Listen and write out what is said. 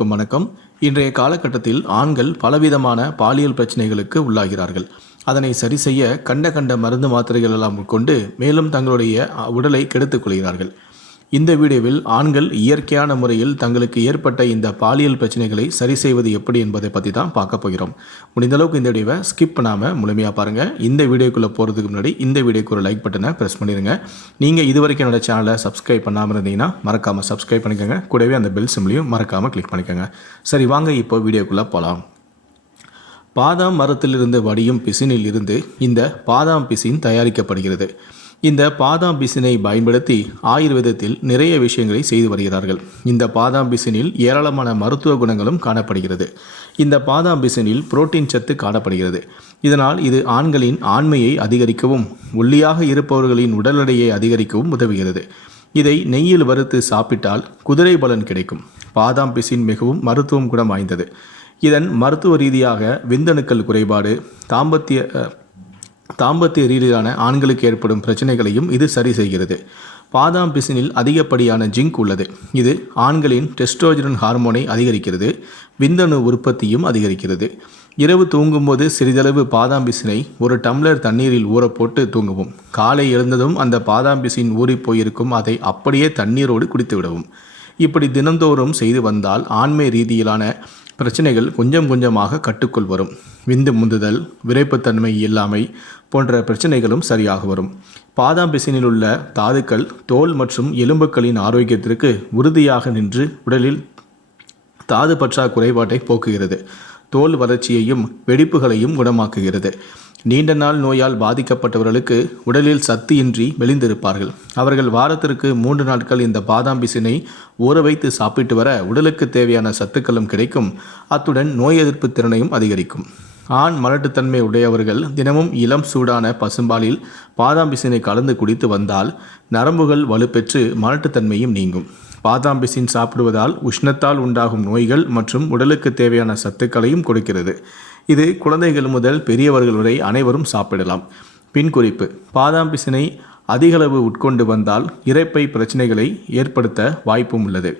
வணக்கம். இன்றைய காலகட்டத்தில் ஆண்கள் பலவிதமான பாலியல் பிரச்சனைகளுக்கு உள்ளாகிறார்கள். அதனை சரி செய்ய கண்ட மருந்து மாத்திரைகள் எல்லாம் உட்கொண்டு மேலும் தங்களுடைய உடலை கெடுத்துக் கொள்கிறார்கள். இந்த வீடியோவில் ஆண்கள் இயற்கையான முறையில் தங்களுக்கு ஏற்பட்ட இந்த பாலியல் பிரச்சனைகளை சரி செய்வது எப்படி என்பதை பற்றி தான் பார்க்க போகிறோம். முடிந்தளவுக்கு இந்த வீடியோவை ஸ்கிப் பண்ணாமல் முழுமையாக பாருங்கள். இந்த வீடியோக்குள்ளே போகிறதுக்கு முன்னாடி இந்த வீடியோக்கு ஒரு லைக் பட்டனை ப்ரெஸ் பண்ணிடுங்க. நீங்கள் இதுவரைக்கும் என்னோட சேனலை சப்ஸ்கிரைப் பண்ணாமல் இருந்தீங்கன்னா மறக்காமல் சப்ஸ்கிரைப் பண்ணிக்கோங்க. கூடவே அந்த பெல் சிம்லையும் மறக்காமல் கிளிக் பண்ணிக்கோங்க. சரி, வாங்க இப்போ வீடியோக்குள்ளே போகலாம். பாதாம் மரத்திலிருந்து வடியும் பிசினில் இருந்து இந்த பாதாம் பிசின் தயாரிக்கப்படுகிறது. இந்த பாதாம் பிசினை பயன்படுத்தி ஆயுர்வேதத்தில் நிறைய விஷயங்களை செய்து வருகிறார்கள். இந்த பாதாம் பிசினில் ஏராளமான மருத்துவ குணங்களும் காணப்படுகிறது. இந்த பாதாம் பிசினில் புரோட்டீன் சத்து காணப்படுகிறது. இதனால் இது ஆண்களின் ஆண்மையை அதிகரிக்கவும் ஒல்லியாக இருப்பவர்களின் உடல் எடையை அதிகரிக்கவும் உதவுகிறது. இதை நெய்யில் வறுத்து சாப்பிட்டால் குதிரை பலன் கிடைக்கும். பாதாம் பிசின் மிகவும் மருத்துவம் குணம் வாய்ந்தது. இதன் மருத்துவ ரீதியாக விந்தணுக்கள் குறைபாடு, தாம்பத்திய ரீதியிலான ஆண்களுக்கு ஏற்படும் பிரச்சனைகளையும் இது சரி செய்கிறது. பாதாம் பிசினில் அதிகப்படியான ஜிங்க் உள்ளது. இது ஆண்களின் டெஸ்டோஸ்டெரான் ஹார்மோனை அதிகரிக்கிறது. விந்தணு உற்பத்தியும் அதிகரிக்கிறது. இரவு தூங்கும்போது சிறிதளவு பாதாம் பிசினை ஒரு டம்ளர் தண்ணீரில் ஊற போட்டு தூங்கவும். காலை எழுந்ததும் அந்த பாதாம் பிசின் ஊறி போயிருக்கும் அதை அப்படியே தண்ணீரோடு குடித்து விடவும். இப்படி தினந்தோறும் செய்து வந்தால் ஆண்மை ரீதியிலான பிரச்சனைகள் கொஞ்சம் கொஞ்சமாக கட்டுக்குள் வரும். விந்து முந்துதல், விரைப்புத்தன்மை இல்லாமை போன்ற பிரச்சனைகளும் சரியாக வரும். பாதாம் பிசினில் உள்ள தாதுக்கள் தோல் மற்றும் எலும்புகளின் ஆரோக்கியத்திற்கு உறுதியாக நின்று உடலில் தாது பற்றா குறைபாட்டை போக்குகிறது. தோல் வளர்ச்சியையும் வெடிப்புகளையும் குணமாக்குகிறது. நீண்ட நாள் நோயால் பாதிக்கப்பட்டவர்களுக்கு உடலில் சத்து இன்றி மெலிந்திருப்பார்கள். அவர்கள் வாரத்திற்கு 3 நாட்கள் இந்த பாதாம் பிசினை ஊற வைத்து சாப்பிட்டு வர உடலுக்கு தேவையான சத்துக்களும் கிடைக்கும். அத்துடன் நோய் எதிர்ப்பு திறனையும் அதிகரிக்கும். ஆண் மலட்டுத்தன்மை உடையவர்கள் தினமும் இளம் சூடான பசும்பாலில் பாதாம் பிசினை கலந்து குடித்து வந்தால் நரம்புகள் வலுப்பெற்று மலட்டுத்தன்மையும் நீங்கும். பாதாம் பிசின் சாப்பிடுவதால் உஷ்ணத்தால் உண்டாகும் நோய்கள் மற்றும் உடலுக்கு தேவையான சத்துக்களையும் கொடுக்கிறது. இது குழந்தைகள் முதல் பெரியவர்கள் வரை அனைவரும் சாப்பிடலாம். பின்குறிப்பு: பாதாம் பிசினை அதிகளவு உட்கொண்டு வந்தால் இரைப்பை பிரச்சனைகளை ஏற்படுத்த வாய்ப்பும் உள்ளது.